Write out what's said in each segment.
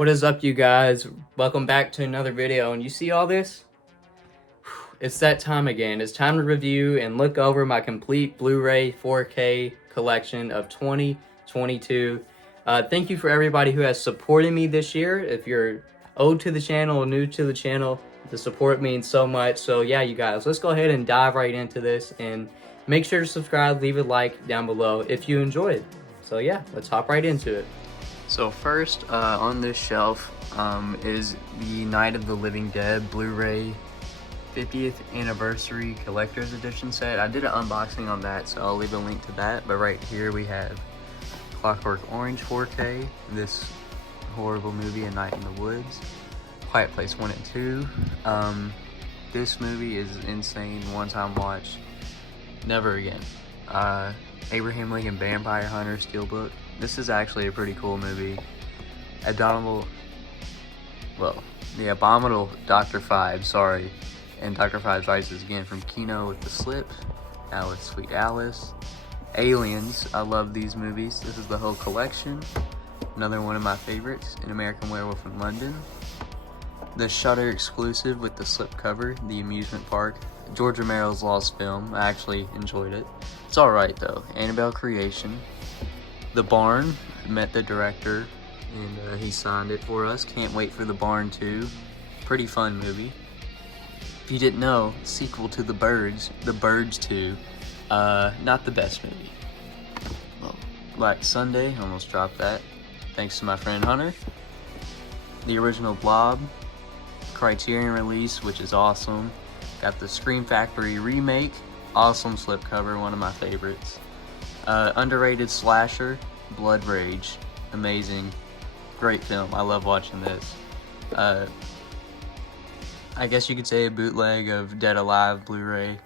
What is up, you guys? Welcome back to another video. And you see all this? It's that time again. It's time to review and look over my complete Blu-ray 4K collection of 2022. Thank you for everybody who has supported me this year. If you're old to the channel or new to the channel, the support means so much. So yeah, you guys, let's go ahead and dive right into this, and make sure to subscribe, leave a like down below if you enjoyed. So yeah, let's hop right into it. So first on this shelf is the Night of the Living Dead Blu-ray 50th Anniversary Collector's Edition set. I did an unboxing on that, so I'll leave a link to that. But right here we have Clockwork Orange 4K, this horrible movie, A Night in the Woods, Quiet Place 1 and 2. This movie is insane, one-time watch, never again. Abraham Lincoln Vampire Hunter Steelbook. This is actually a pretty cool movie. The Abominable Dr. Five, sorry. And Dr. Five Vices again from Kino with the Slip, Alice, Sweet Alice. Aliens, I love these movies. This is the whole collection. Another one of my favorites, An American Werewolf in London. The Shudder exclusive with the slip cover, The Amusement Park. George Romero's Lost Film, I actually enjoyed it. It's alright though. Annabelle Creation. The Barn, met the director and he signed it for us. Can't wait for The Barn 2. Pretty fun movie. If you didn't know, sequel to The Birds 2, not the best movie. Well, Black Sunday, almost dropped that. Thanks to my friend Hunter. The original Blob, Criterion release, which is awesome. Got the Scream Factory remake, awesome slipcover, one of my favorites. Underrated slasher, Blood Rage, amazing, great film. I love watching this. I guess you could say a bootleg of Dead Alive Blu-ray.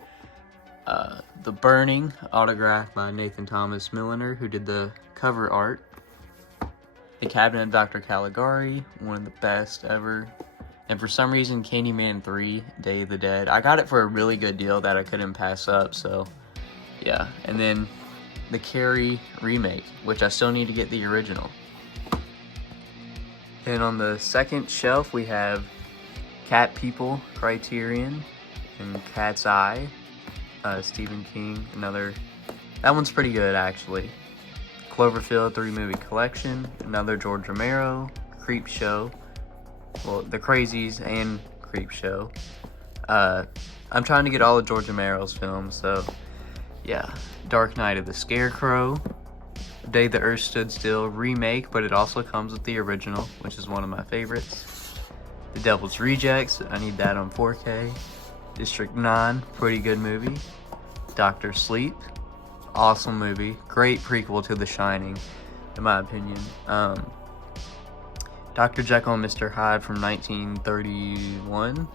The Burning, autographed by Nathan Thomas Milliner, who did the cover art. The Cabinet of Dr. Caligari, one of the best ever. And for some reason, Candyman 3, Day of the Dead. I got it for a really good deal that I couldn't pass up, so yeah. And then the Carrie remake, which I still need to get the original. And on the second shelf, we have Cat People, Criterion, and Cat's Eye, Stephen King, that one's pretty good actually. Cloverfield 3 movie collection, another George Romero, Creep Show, well, The Crazies and Creep Show. I'm trying to get all of George Romero's films, so yeah. Dark Night of the Scarecrow, Day the Earth Stood Still remake, but it also comes with the original, which is one of my favorites. The Devil's Rejects, I need that on 4K. District 9, pretty good movie. Doctor Sleep, awesome movie, great prequel to The Shining, in my opinion. Dr. Jekyll and Mr. Hyde from 1931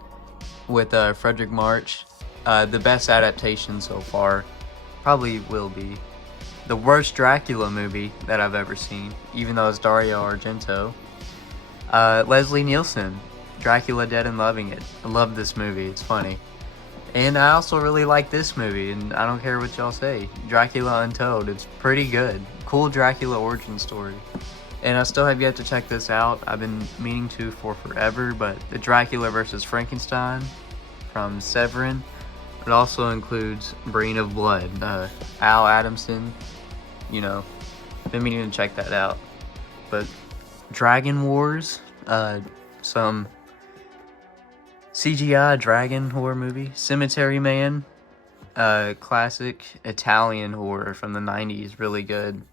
with Frederick March. The best adaptation so far, probably will be. The worst Dracula movie that I've ever seen, even though it's Dario Argento. Leslie Nielsen, Dracula Dead and Loving It. I love this movie, it's funny. And I also really like this movie, and I don't care what y'all say. Dracula Untold, it's pretty good. Cool Dracula origin story. And I still have yet to check this out. I've been meaning to for forever, but the Dracula vs. Frankenstein from Severin. It also includes Brain of Blood, Al Adamson, been meaning to check that out. But Dragon Wars, some CGI dragon horror movie. Cemetery Man, classic Italian horror from the 90s, really good.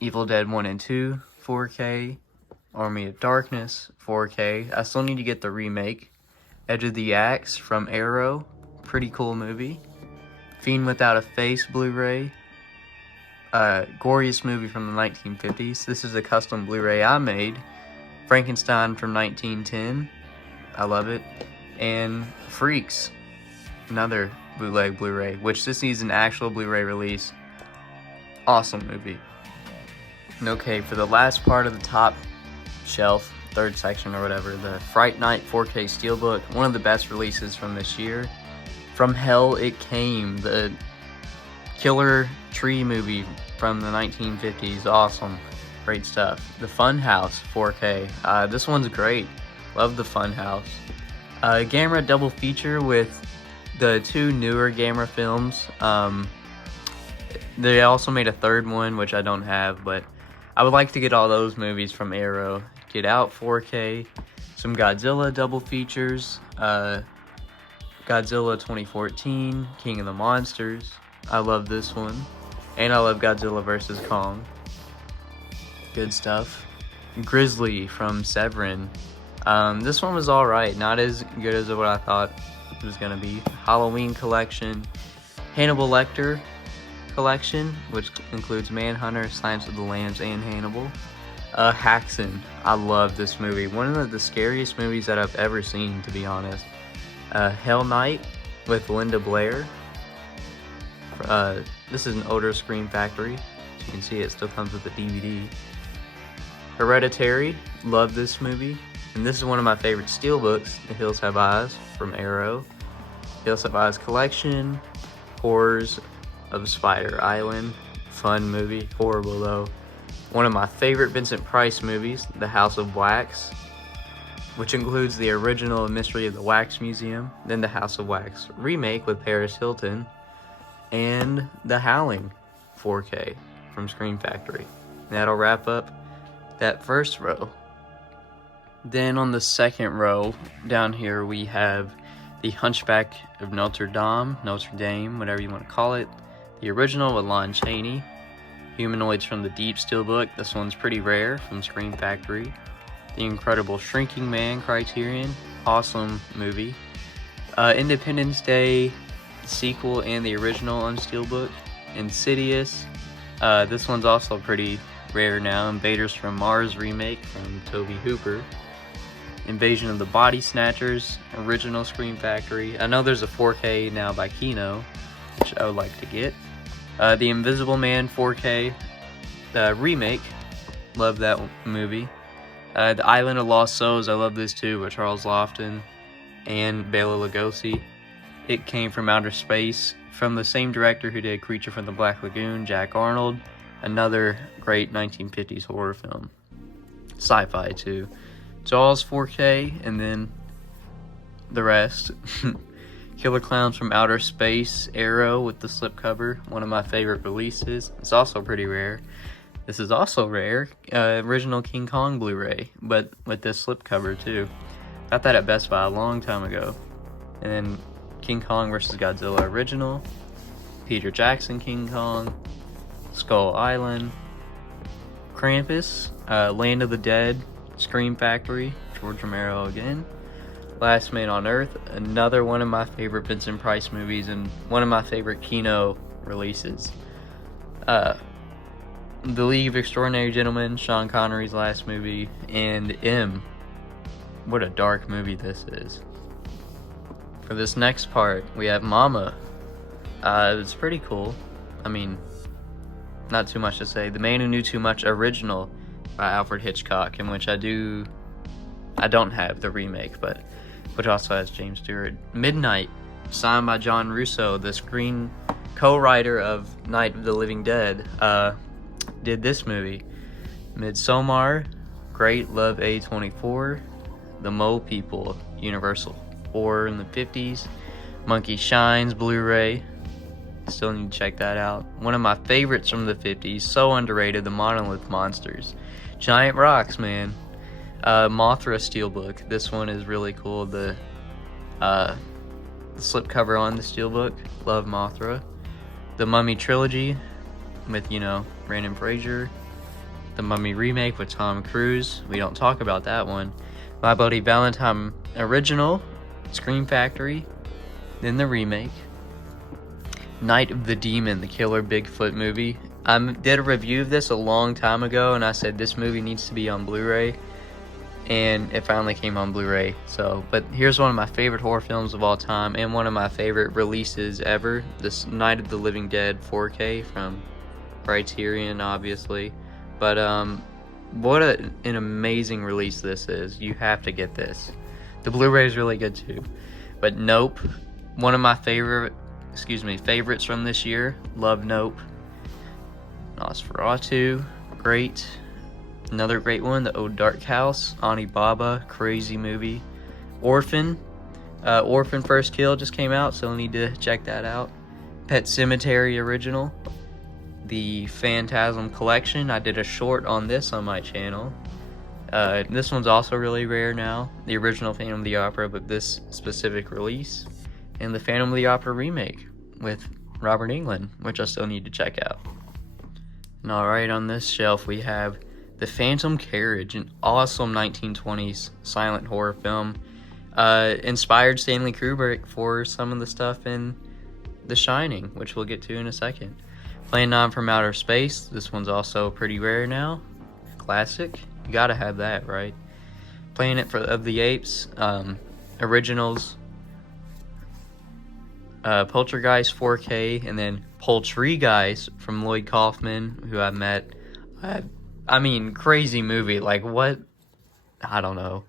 Evil Dead 1 and 2, 4K. Army of Darkness, 4K. I still need to get the remake. Edge of the Axe from Arrow, pretty cool movie. Fiend Without a Face Blu-ray. Goriest movie from the 1950s. This is a custom Blu-ray I made. Frankenstein from 1910. I love it. And Freaks, another bootleg Blu-ray, which this needs an actual Blu-ray release. Awesome movie. And okay, for the last part of the top shelf, third section or whatever, the Fright Night 4K Steelbook, one of the best releases from this year. From Hell It Came, the killer tree movie from the 1950s, awesome. Great stuff. The Funhouse 4K. This one's great. Love the Funhouse. Gamera double feature with the 2 newer Gamera films. They also made a 3rd one, which I don't have, but I would like to get all those movies from Arrow. Get Out 4K, some Godzilla double features, Godzilla 2014, King of the Monsters. I love this one. And I love Godzilla vs. Kong. Good stuff. Grizzly from Severin. This one was alright, not as good as what I thought it was going to be. Halloween collection. Hannibal Lecter collection, which includes Manhunter, Silence of the Lambs, and Hannibal. Haxan. I love this movie. One of the scariest movies that I've ever seen, to be honest. Hell Night with Linda Blair. This is an older Scream Factory. As you can see, it still comes with the DVD. Hereditary. Love this movie. And this is one of my favorite steelbooks, The Hills Have Eyes from Arrow. Hills Have Eyes collection. Horrors of Spider Island. Fun movie. Horrible though. One of my favorite Vincent Price movies, The House of Wax, which includes the original Mystery of the Wax Museum, then the House of Wax remake with Paris Hilton, and The Howling 4K from Scream Factory. And that'll wrap up that first row. Then on the second row, down here we have The Hunchback of Notre Dame, whatever you want to call it. The original with Lon Chaney. Humanoids from the Deep Steelbook. This one's pretty rare from Scream Factory. The Incredible Shrinking Man Criterion. Awesome movie. Independence Day sequel and the original on Steelbook. Insidious. This one's also pretty rare now. Invaders from Mars remake from Tobe Hooper. Invasion of the Body Snatchers, original Scream Factory. I know there's a 4K now by Kino, which I would like to get. The Invisible Man 4K remake. Love that movie. The Island of Lost Souls. I love this too, with Charles Lofton and Bela Lugosi. It Came from Outer Space, from the same director who did Creature from the Black Lagoon, Jack Arnold. Another great 1950s horror film. Sci-fi too. Jaws 4K, and then the rest. Killer Clowns from Outer Space, Arrow with the slipcover, one of my favorite releases. It's also pretty rare. This is also rare. Original King Kong Blu-ray, but with this slipcover too. Got that at Best Buy a long time ago. And then King Kong vs. Godzilla original, Peter Jackson King Kong, Skull Island, Krampus, Land of the Dead, Scream Factory, George Romero again. Last Man on Earth, another one of my favorite Vincent Price movies and one of my favorite Kino releases. The League of Extraordinary Gentlemen, Sean Connery's last movie, and M. What a dark movie this is. For this next part, we have Mama. It's pretty cool. I mean, not too much to say. The Man Who Knew Too Much original by Alfred Hitchcock, in which I don't have the remake, but which also has James Stewart. Midnight, signed by John Russo, the screen co-writer of Night of the Living Dead, did this movie. Midsommar, great, love A24. The Mole People, Universal horror in the 50s. Monkey Shines Blu-ray, still need to check that out. One of my favorites from the 50s, so underrated, The Monolith Monsters. Giant rocks, man. Mothra Steelbook. This one is really cool. The slipcover on the Steelbook. Love Mothra. The Mummy Trilogy with, Brandon Fraser. The Mummy Remake with Tom Cruise. We don't talk about that one. My Bloody Valentine Original. Scream Factory. Then the remake. Night of the Demon, the Killer Bigfoot movie. I did a review of this a long time ago, and I said this movie needs to be on Blu-ray, and it finally came on Blu-ray. But here's one of my favorite horror films of all time, and one of my favorite releases ever. This Night of the Living Dead 4K from Criterion, obviously. But what an amazing release this is. You have to get this. The Blu-ray is really good too. But Nope, one of my favorites from this year. Love Nope. Nosferatu, great. Another great one, The Old Dark House, Ani Baba, crazy movie. Orphan, Orphan First Kill just came out, so you'll need to check that out. Pet Sematary original. The Phantasm Collection, I did a short on this on my channel. This one's also really rare now. The original Phantom of the Opera, but this specific release. And the Phantom of the Opera remake with Robert Englund, which I still need to check out. And alright, on this shelf we have The Phantom Carriage, an awesome 1920s silent horror film. Inspired Stanley Kubrick for some of the stuff in The Shining, which we'll get to in a second. Plan 9 from Outer Space, this one's also pretty rare now. Classic, you gotta have that, right? Planet of the Apes, originals. Poltergeist 4K, and then Poultrygeist from Lloyd Kaufman, who I met. I mean, crazy movie, like what? I don't know.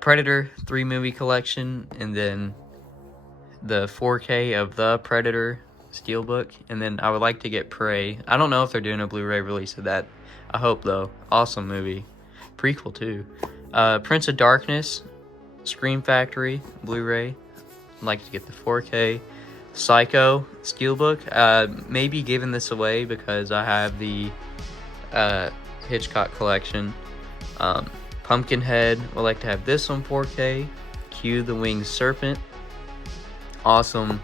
Predator 3 movie collection, and then the 4K of the Predator Steelbook, and then I would like to get Prey. I don't know if they're doing a Blu-ray release of that. I hope though. Awesome movie. Prequel too. Prince of Darkness, Scream Factory, Blu-ray. I'd like to get the 4K. Psycho Steelbook. Maybe giving this away because I have the Hitchcock collection. Pumpkinhead, would like to have this on 4K. Q the Winged Serpent. Awesome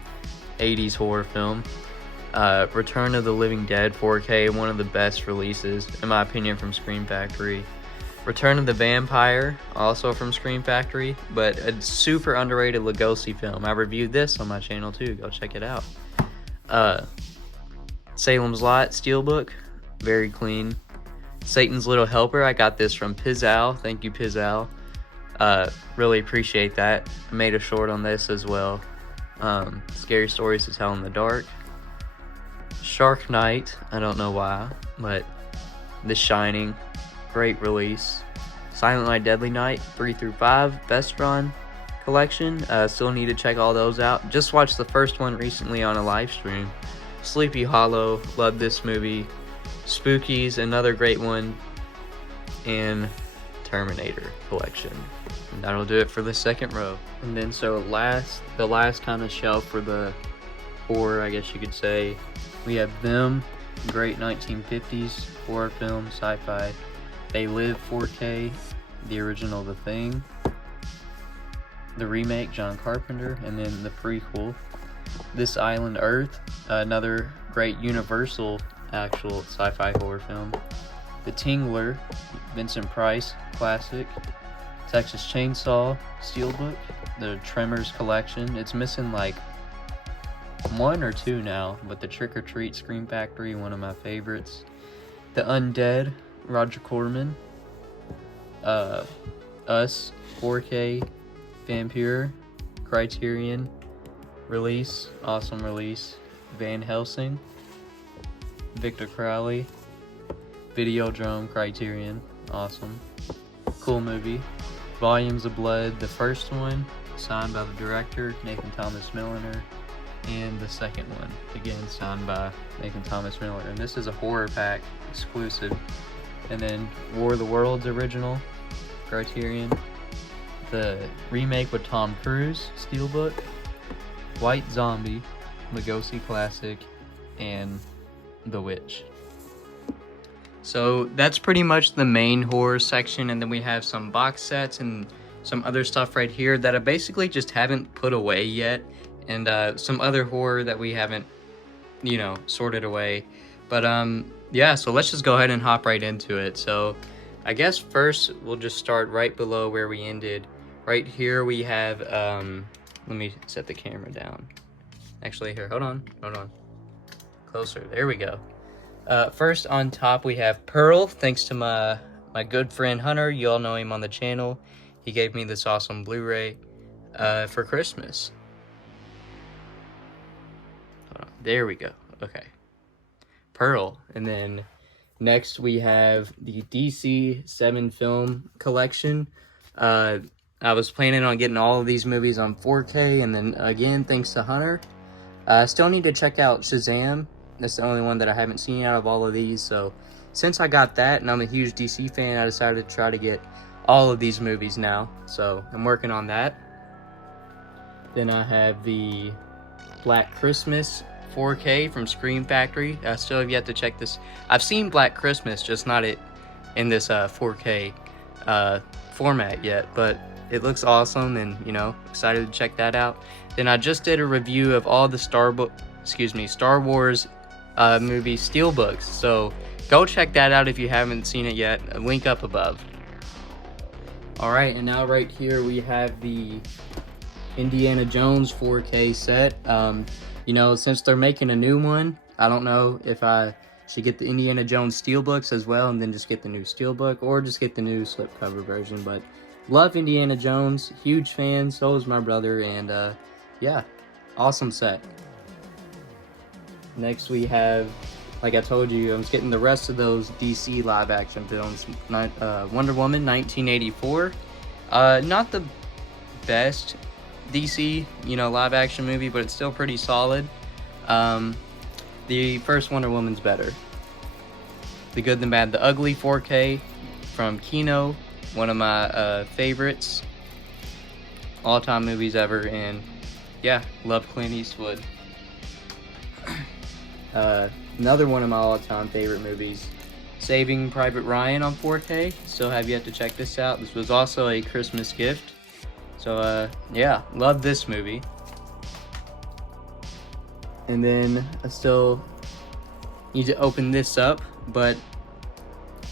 80s horror film. Return of the Living Dead 4K, one of the best releases in my opinion from Scream Factory. Return of the Vampire, also from Scream Factory, but a super underrated Lugosi film. I reviewed this on my channel too, go check it out. Salem's Lot Steelbook, very clean. Satan's Little Helper, I got this from Pizzal, thank you Pizzal. Really appreciate that. I made a short on this as well. Scary Stories to Tell in the Dark. Shark Night, I don't know why, but The Shining, great release. Silent Night, Deadly Night, 3 through 5, Best Run collection. Still need to check all those out. Just watched the first one recently on a live stream. Sleepy Hollow, love this movie. Spookies, another great one. And Terminator collection. And that'll do it for the second row. And then the last kind of shelf for the horror, I guess you could say, we have Them, great 1950s horror film, sci-fi. They Live 4K, the original The Thing, the remake John Carpenter, and then the prequel This Island Earth, another great Universal actual sci-fi horror film. The Tingler, Vincent Price classic. Texas Chainsaw Steelbook, the Tremors collection. It's missing like 1 or 2 now, but the Trick or Treat Scream Factory, one of my favorites. The Undead, Roger Corman. Us 4K Vampire Criterion release, awesome release. Van Helsing, Victor Crowley, Videodrome Criterion, awesome, cool movie. Volumes of Blood, the first one, signed by the director, Nathan Thomas Milliner, and the second one, again signed by Nathan Thomas Milliner. And this is a horror pack exclusive. And then War of the Worlds original, Criterion. The remake with Tom Cruise, Steelbook. White Zombie, Lugosi classic, and The Witch. So that's pretty much the main horror section, and then we have some box sets and some other stuff right here that I basically just haven't put away yet, and some other horror that we haven't, you know, sorted away. But yeah, so let's just go ahead and hop right into it. So I guess first we'll just start right below where we ended. Right here we have, let me set the camera down. Actually, here, hold on. Closer, there we go. First on top we have Pearl, thanks to my good friend Hunter. You all know him on the channel. He gave me this awesome Blu-ray for Christmas. Hold on. There we go. Okay. Pearl. And then next we have the DC 7 film collection. I was planning on getting all of these movies on 4K, and then again, thanks to Hunter. I still need to check out Shazam. That's the only one that I haven't seen out of all of these, so since I got that and I'm a huge DC fan, I decided to try to get all of these movies now. So I'm working on that. Then I have the Black Christmas 4K from Scream Factory. I still have yet to check this. I've seen Black Christmas, just not it in this 4K format yet, but it looks awesome, and you know, excited to check that out. Then I just did a review of all the Star Wars movie steelbooks, so go check that out if you haven't seen it yet. A link up above. All right, and now right here we have the Indiana Jones 4K set. You know, since they're making a new one, I don't know if I should get the Indiana Jones steelbooks as well and then just get the new steelbook, or just get the new slipcover version. But love Indiana Jones, huge fan, so is my brother, and yeah, awesome set. Next we have, like I told you, I'm getting the rest of those DC live action films. Wonder Woman 1984, not the best DC, you know, live action movie, but it's still pretty solid. The first Wonder Woman's better. The Good, the Bad, the Ugly 4K from Kino, one of my favorites, all-time movies ever, and yeah, love Clint Eastwood. Another one of my all-time favorite movies, Saving Private Ryan on 4K. Still have yet to check this out. This was also a Christmas gift. So, yeah, love this movie. And then I still need to open this up, but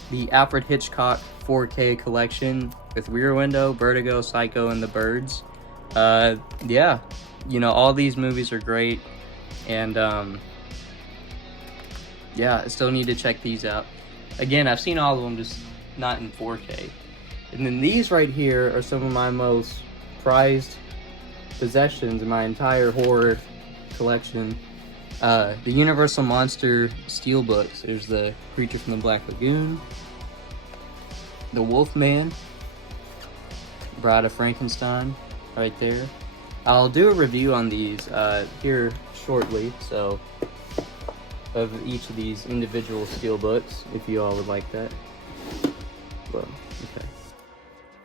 the Alfred Hitchcock 4K collection with Rear Window, Vertigo, Psycho, and The Birds. Yeah, you know, all these movies are great, and yeah, I still need to check these out. Again, I've seen all of them, just not in 4K. And then these right here are some of my most prized possessions in my entire horror collection. The Universal Monster Steelbooks. There's the Creature from the Black Lagoon, the Wolfman, Bride of Frankenstein, right there. I'll do a review on these here shortly, so of each of these individual steelbooks, if you all would like that. Well, okay.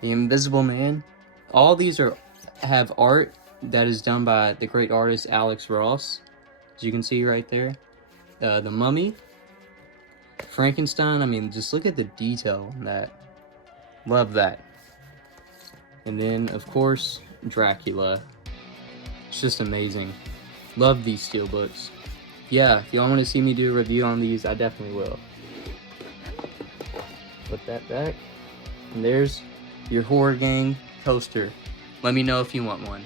The Invisible Man. All these have art that is done by the great artist Alex Ross, as you can see right there. The Mummy, Frankenstein. I mean, just look at the detail on that. Love that. And then, of course, Dracula. It's just amazing. Love these steelbooks. Yeah, if y'all want to see me do a review on these, I definitely will. Put that back. And there's your Horrorgang coaster. Let me know if you want one.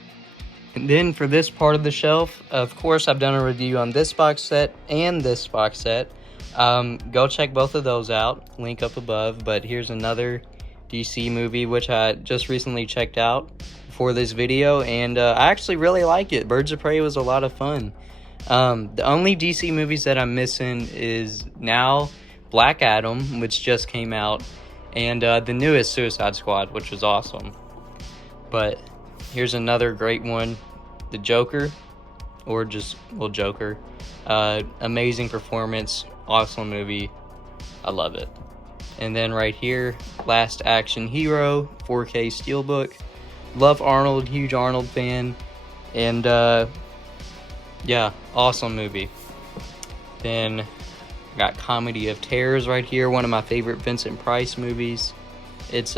And then for this part of the shelf, of course, I've done a review on this box set and this box set. Go check both of those out. Link up above. But here's another DC movie, which I just recently checked out for this video, and I actually really like it. Birds of Prey was a lot of fun. The only DC movies that I'm missing is now Black Adam, which just came out, and the newest Suicide Squad, which was awesome. But here's another great one, The Joker, or just, well, Joker. Amazing performance, awesome movie, I love it. And then right here, Last Action Hero, 4K Steelbook. Love Arnold, huge Arnold fan, and yeah, awesome movie. Then got Comedy of Terrors right here, one of my favorite Vincent Price movies. It's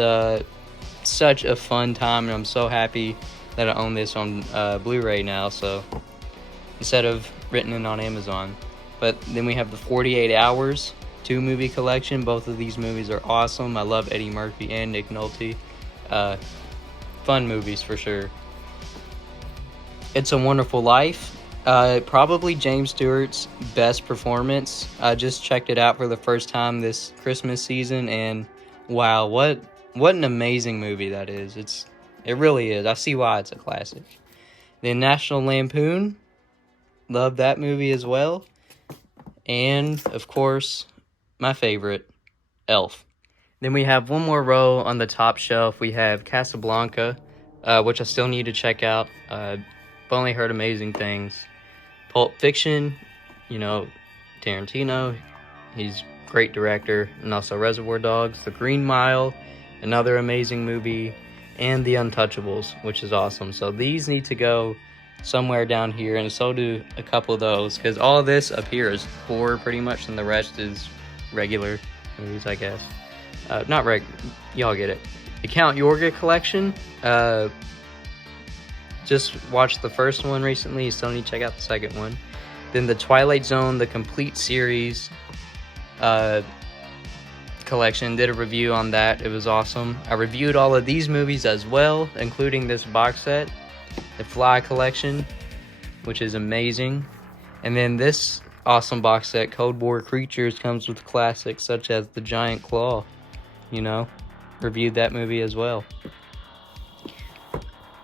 such a fun time, and I'm so happy that I own this on Blu-ray now, so instead of renting it on Amazon. But then we have the 48 Hours 2-movie collection. Both of these movies are awesome. I love Eddie Murphy and Nick Nolte. Fun movies for sure. It's a Wonderful Life. Probably James Stewart's best performance. I just checked it out for the first time this Christmas season, and wow, what an amazing movie that is. It really is. I see why it's a classic. Then National Lampoon. Love that movie as well. And of course, my favorite, Elf. Then we have one more row on the top shelf. We have Casablanca, which I still need to check out. I've only heard amazing things. Pulp Fiction, you know, Tarantino. He's great director. And also Reservoir Dogs, The Green Mile, another amazing movie, and The Untouchables, which is awesome. So these need to go somewhere down here, and so do a couple of those, because all of this up here is horror pretty much, and the rest is regular movies, I guess. Not y'all get it. The Count Yorga collection. Just watched the first one recently, you still need to check out the second one. Then the Twilight Zone, the complete series collection, did a review on that. It was awesome. I reviewed all of these movies as well, including this box set, the Fly collection, which is amazing. And then this awesome box set, Cold War Creatures, comes with classics such as The Giant Claw. You know, reviewed that movie as well.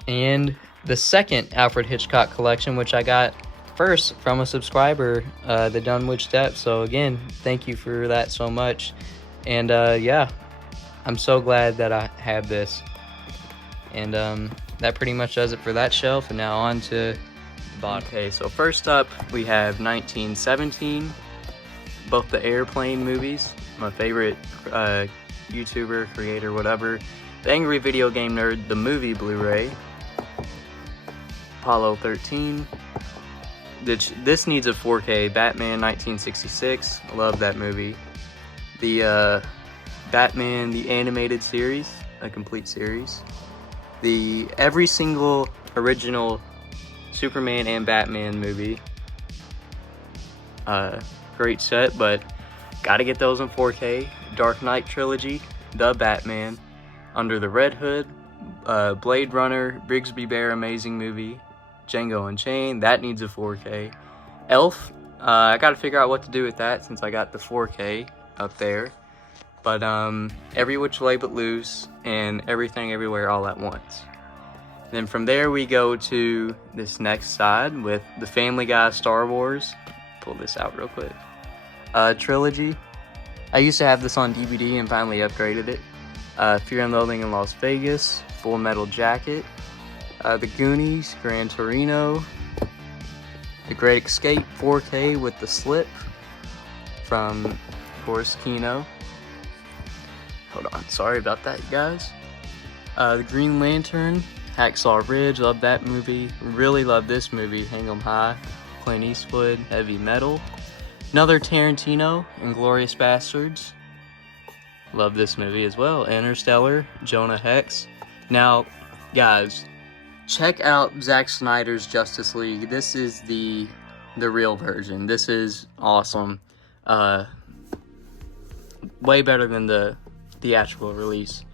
And the second Alfred Hitchcock collection, which I got first from a subscriber, the Dunwich Step. So again, thank you for that so much. And yeah, I'm so glad that I have this. And that pretty much does it for that shelf. And now on to the bottom. Okay, so first up we have 1917, both the Airplane movies, my favorite YouTuber, creator, whatever. The Angry Video Game Nerd, the movie Blu-ray. Apollo 13. This needs a 4K. Batman 1966. I love that movie. The Batman, the animated series, a complete series. Every single original Superman and Batman movie. Great set, but gotta get those in 4K. Dark Knight trilogy, The Batman, Under the Red Hood, Blade Runner, Brigsby Bear, amazing movie. Django Unchained, that needs a 4K. Elf, I gotta figure out what to do with that since I got the 4K up there. But Every Which Way But Loose and Everything Everywhere All at Once. Then from there we go to this next side with the Family Guy Star Wars. Pull this out real quick. Trilogy. I used to have this on DVD and finally upgraded it. Fear and Loathing in Las Vegas, Full Metal Jacket, The Goonies, Gran Torino, The Great Escape 4K with The Slip from, of course, Kino. Hold on, sorry about that, you guys. The Green Lantern, Hacksaw Ridge, love that movie. Really love this movie, Hang 'em High, Clint Eastwood, Heavy Metal. Another Tarantino, Inglourious Bastards. Love this movie as well. Interstellar, Jonah Hex. Now, guys, check out Zack Snyder's Justice League. This is the real version. This is awesome. Way better than the theatrical release.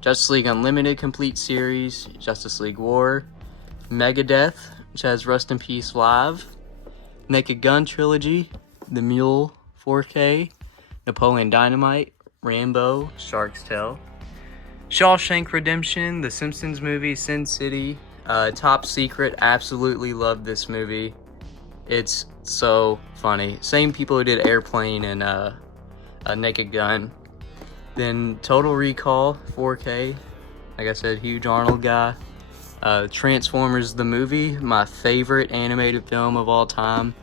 Justice League Unlimited complete series, Justice League War, Megadeth, which has Rust in Peace Live, Naked Gun trilogy, The Mule 4K, Napoleon Dynamite, Rambo, Shark's Tale, Shawshank Redemption, The Simpsons movie, Sin City, Top Secret. Absolutely love this movie. It's so funny. Same people who did Airplane and Naked Gun. Then Total Recall 4K. Like I said, huge Arnold guy. Transformers the movie, my favorite animated film of all time.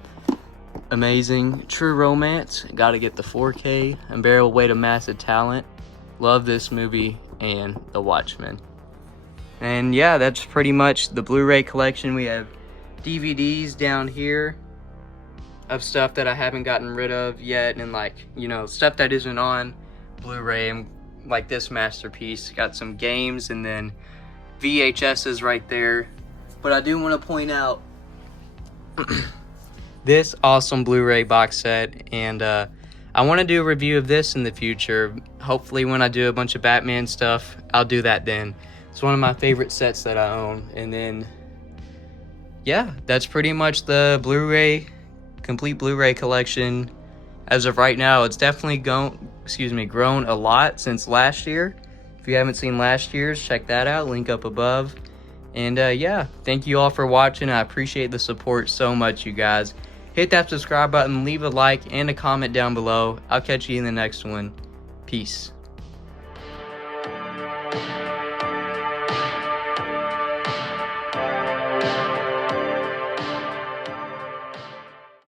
Amazing. True Romance, gotta get the 4K. Unbearable Weight of Massive Talent. Love this movie and The Watchmen. And yeah, that's pretty much the Blu-ray collection. We have DVDs down here of stuff that I haven't gotten rid of yet, and like, you know, stuff that isn't on Blu-ray, and like this masterpiece. Got some games and then VHSs right there. But I do want to point out this awesome Blu-ray box set, and I want to do a review of this in the future. Hopefully when I do a bunch of Batman stuff, I'll do that then. It's one of my favorite sets that I own. And then yeah, that's pretty much the Blu-ray, complete Blu-ray collection. As of right now, it's definitely grown a lot since last year. If you haven't seen last year's, check that out, link up above. And yeah, thank you all for watching. I appreciate the support so much, you guys. Hit that subscribe button, leave a like and a comment down below. I'll catch you in the next one. Peace.